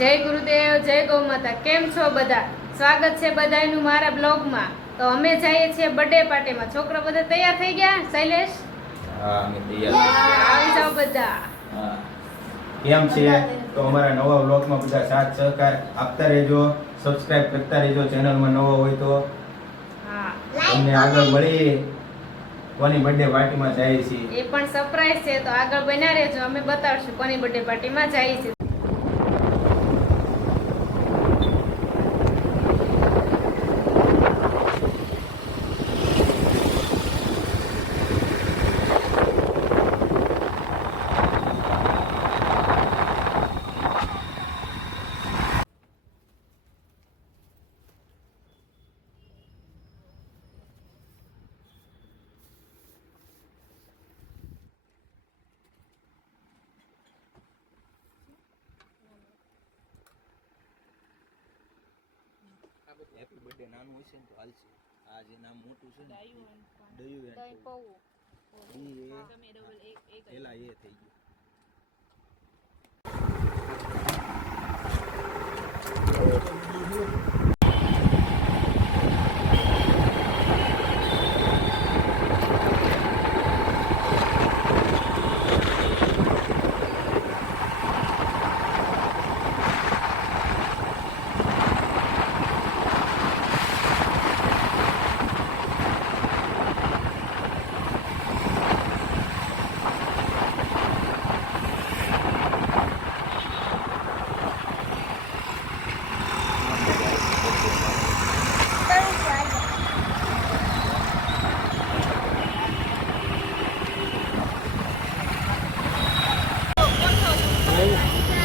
જય ગુરુદેવ, જય ગૌ માતા. કેમ છો બધા? સ્વાગત છે બધાનું મારા બ્લોગમાં. તો અમે જઈએ છીએ બર્થડે પાર્ટીમાં. છોકરા બધા તૈયાર થઈ ગયા? શૈલેષ? હા, અમે તૈયાર. આવી જાઓ બધા. હા. કેમ છે? તો અમારા નવા બ્લોગમાં બધા સાથ સહકાર આપતા રહેજો, સબસ્ક્રાઇબ કરતા રહેજો ચેનલમાં નવો હોય તો. હા. તમને આગળ મળી કોની બર્થડે પાર્ટીમાં જાય છે એ પણ સરપ્રાઈઝ છે, તો આગળ બન્યા રહેજો. અમે બતાવશું કોની બર્થડે પાર્ટીમાં જાય છે. હેપી બર્થડે નાનું હોય છે ને તો હાલશે. આ જે નામ મોટું છે ને દયું પેલા એ થઈ ગયું.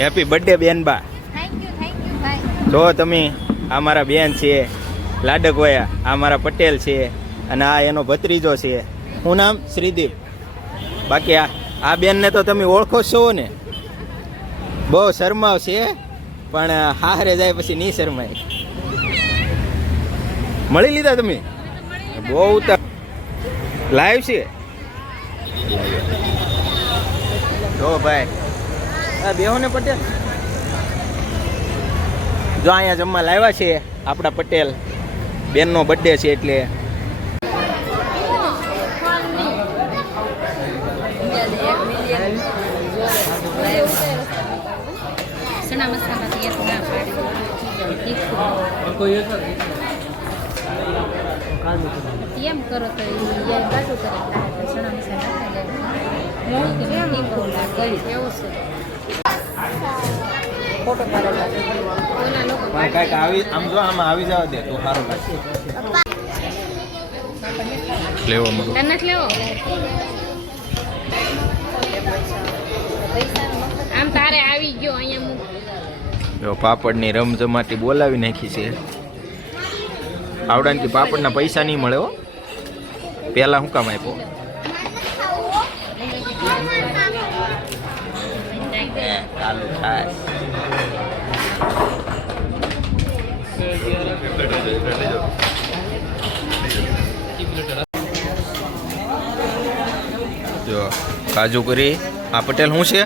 Happy birthday Benba. Thank you ભાઈ. જો તમે, આ મારા બેન છે લાડકવાયા, આ મારા પટેલ છે અને આ એનો ભત્રીજો છે. હું નામ શ્રીદીપ. બાકી આ બેનને તો તમે ઓળખો છો ને? બહુ શરમાવ છે પણ હારે જાય પછી નહીં શરમાય. મળી લીધા તમે? બહુ લાઈવ છે. જો ભાઈ બેહો ને પટેલ. જો અહીંયા જમવા લાવ્યા છે આપણા પટેલ. બેનનો બર્થડે છે એટલે. એમ કરો તો બાજુ કરે સણા મસાલા એવું છે. ફોટો કાંઈક આવી આમ જો આમાં આવી જવા દે તો સારું લાગશે. લેવો મગો તને લેવો. આમ તારે આવી ગયો અહીંયા. જો પાપડની રમઝમાટી બોલાવી નાખી છે. આવડાનથી પાપડના પૈસા નહીં મળે હો. પેલા શું કામ આપ્યો? ચાલુ થાય. જો કાજુ કરી. આ પટેલ શું છે?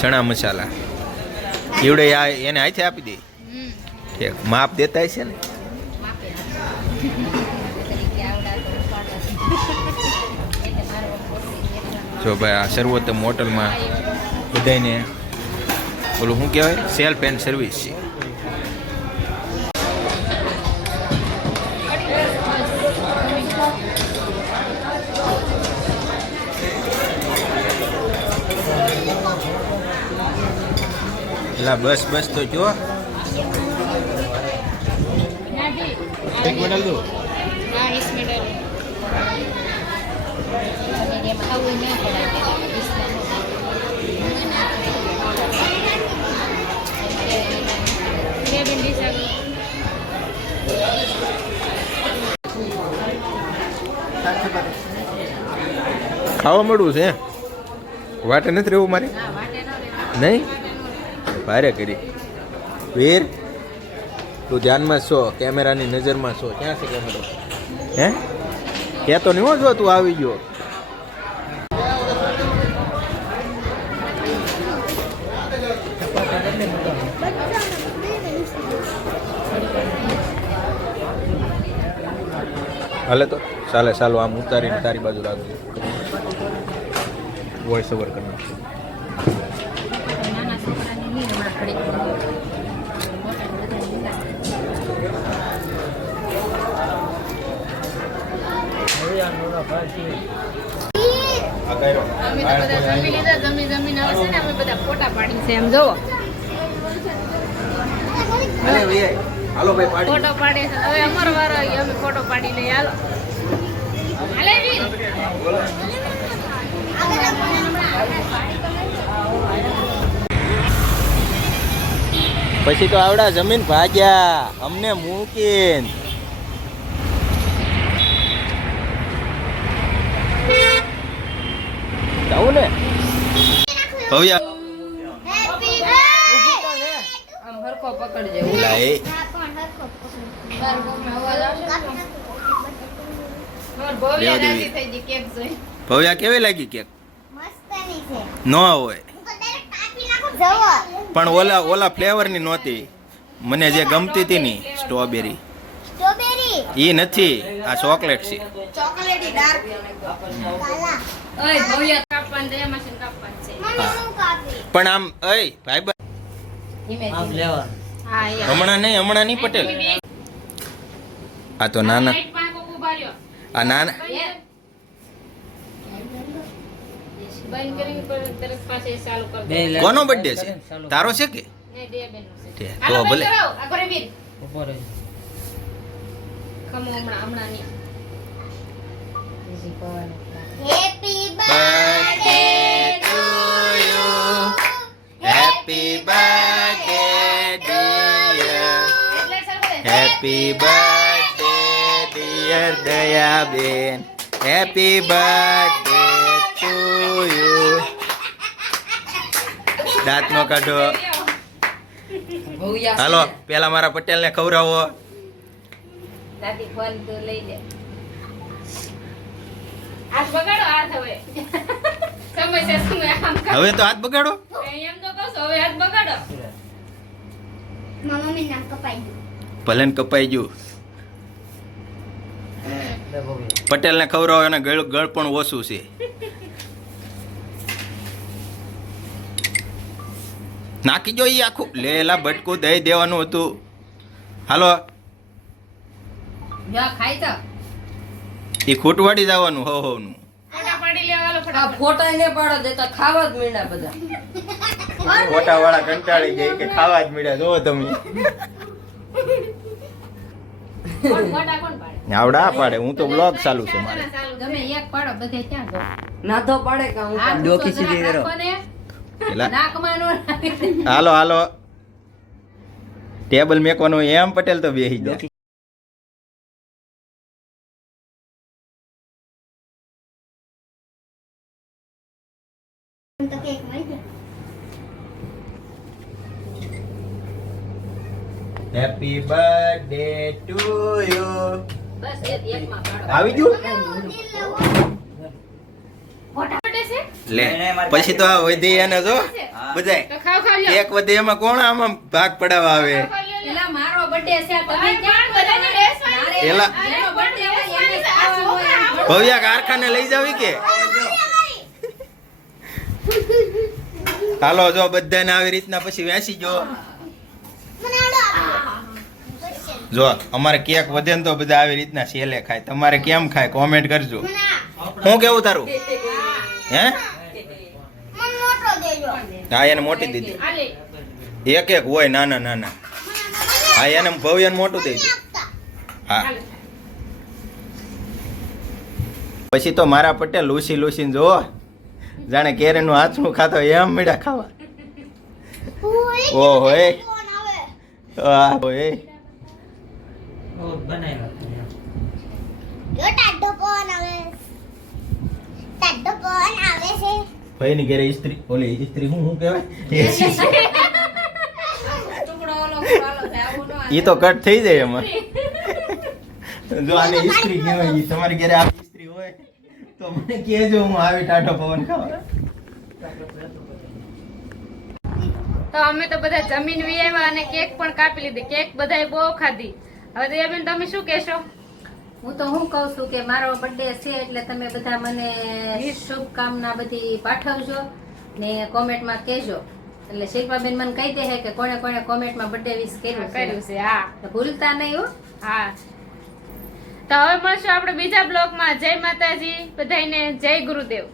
ચણા મસાલા. એવડે એને હાથે આપી દે. ઠીક, માપ દેતા છે ને? જો ભાઈ આ સર્વોત્તમ હોટલમાં બધાને ઓલું શું કહેવાય, સેલ્ફ એન્ડ સર્વિસ છે. એટલે બસ તો જો એક મેડલ દો. હા, इस मेडल ખાવા મળવું છે. વાટે નથી રહેવું મારે નહીં. ભારે કરી વીર, તું ધ્યાનમાં છો, કેમેરાની નજરમાં છો. ક્યાં છે કેમેરો? હે કહેતો નહીં હો. જો તું આવી ગયો. હાલે તો ચાલો આમ ઉતારીને તારી બાજુ રાખજો વોઇસ ઓવર કરી નાખજો નાના છોકરાની નહીં હમણાં ઘડીક અમે તો બધા જમી લીધા જમીને આવે છે ને અમે બધા ફોટા પાડી છે એમ જોવો હાલો ભાઈ પાડી ફોટો પાડે છે હવે અમારો વારો આવી ગયો અમે ફોટો પાડી લઈએ હાલો હાલે વીર પછી તો આવડા જમીન ભાગ્યા અમને મૂકીને જાવું ને ભવ્યા આમ હરકો પકડજે એલા એ તાર કોકનો અવાજ આવશે ને માર ભવ્યા રાજી થઈ ગઈ કેક જોઈ ભવ્યા કેવી લાગી કેક મસ્તની છે ન હોય જવો પણ ઓલા ફ્લેવર ની નહોતી મને જે ગમતી હતી ની સ્ટ્રોબેરી સ્ટ્રોબેરી ઈ નથી આ ચોકલેટ છે ચોકલેટી ડાર્ક કાલા ઓય ભવ્યા કાપવાન દે મશીન કાપવાન છે મને શું કાપી પણ આમ અય ભાઈ હા યાર હમણાં નહીં પટેલ આ તો નાના લાઈટ પાંકો ઉભાર્યો આ નાના બંધ કરીને પર તરત પાસે ચાલુ કર દે કોનો બર્થડે છે તારો છે કે ને દે બેન છે, છે તો ભલે. આ કરે વીર ખમો હમણાં ની happy birthday to you happy birthday dear એટલે સરખો દે happy birthday dear Dayaben happy birthday to you દાંત નો કાઢો હાલો પેલા મારા પટેલ ને ખવડાવો દાદી ફોન તો લઈ લે હાથ બગાડો હાથ હવે સમય આમ કર હવે તો હાથ બગાડો એમ તો કહો હવે હાથ બગાડો મમ્મી નામ કપાઈ ગયું ભલે ને કપાઈ ગયું પટેલ ને ખવડાવો એને ગળ પણ ઓછું છે નાખી જો ઈ આખું લેલા બટકું દઈ દેવાનું હતું હાલો જા ખાઈ તો ઈ ખૂટવાડી જવાનું હો નું ફોટા પાડી લેવા હાલો આ ફટાફટ ફોટા ને પાડો દેતા ખાવા જ મીંડા બધા ફોટા વાળા કંટાળી જાય કે ખાવા જ મળ્યા જો તમે કોણ ફોટા કોણ પાડે આવડા પાડે હું તો બ્લોગ ચાલુ છે મારે ગમે એક પાડો બધે ક્યાં ગયો ના તો પાડે કે હું આ ડોકી ડોકી સીધી કરો પેલા નાકમાં નો રાખી હાલો ટેબલ મેકવાનું એમ પટેલ તો બેહી જાય તો કેક મળી ગયો હેપી બર્થડે ટુ યુ બસ એકમાં પાડો આવી ગયું ફોટા પાડે છે લે પછી તો આ વધી એને જો બધાય તો ખાવ ખાવ લ્યો કેક વધે એમાં કોણ આમાં ભાગ પડાવવા આવે એલા મારો બર્થડે છે તમે ક્યાં બધાને રેસવાની એલા એનો બર્થડે હોય એને ખાવાનું હોય ભવ્યા કારખાને લઈ જાવી કે હાલો જો બધાને આવી રીતના પછી વેચી જો મને આવડો આપો જો અમારે કેક વધે ને તો બધા આવી રીતના સેલે ખાય તમારે કેમ ખાય કોમેન્ટ કરજો હું કેવું તારું હે મને મોટો દેજો હા એને મોટી દીધી આલે એક એક હોય નાના નાના હા એને ભવ્યને મોટું દેજો હા પછી તો મારા પટેલ લૂસી લૂસીને જો જાણે કેરીનું હાથનું ખાતો એમ મીડા ખાવા ઓહો એ ફોન આવે આહો એ જો ટાઢો ફોન આવે ટાઢો ફોન આવે છે ભાઈની ઘરે ઇસ્ત્રી ઓલી ઇસ્ત્રી હું કહેવાય ટુકડો ઓલો વાલો થાય આવું નો ઈ તો કટ થઈ જાય એમાં જો આને ઇસ્ત્રી કહેવાય ઈ તમારી ઘરે આ ઇસ્ત્રી હોય તો મને કહેજો હું આવી ટાઢો પવન ખાવા તો અમે તો બધા જમીન વી આવ્યા અને કેક પણ કાપી લીધી કેક બધાએ બહુ ખાધી હવે તો બેન તમે શું કહેશો હું તો હું કહું છું કે મારો બર્થડે છે એટલે તમે બધા મને શુભકામના બધી પાઠવજો ને કોમેન્ટમાં કહેજો એટલે શિલ્પાબેન મને કહી દે કે કોણે કોણે કોમેન્ટમાં બર્થડે વિશ કર્યું કર્યું છે હા તો ભૂલતા નહીં હો. હા તો હવે મળશું આપણે બીજા બ્લોગમાં. જય માતાજી બધાને, જય ગુરુદેવ.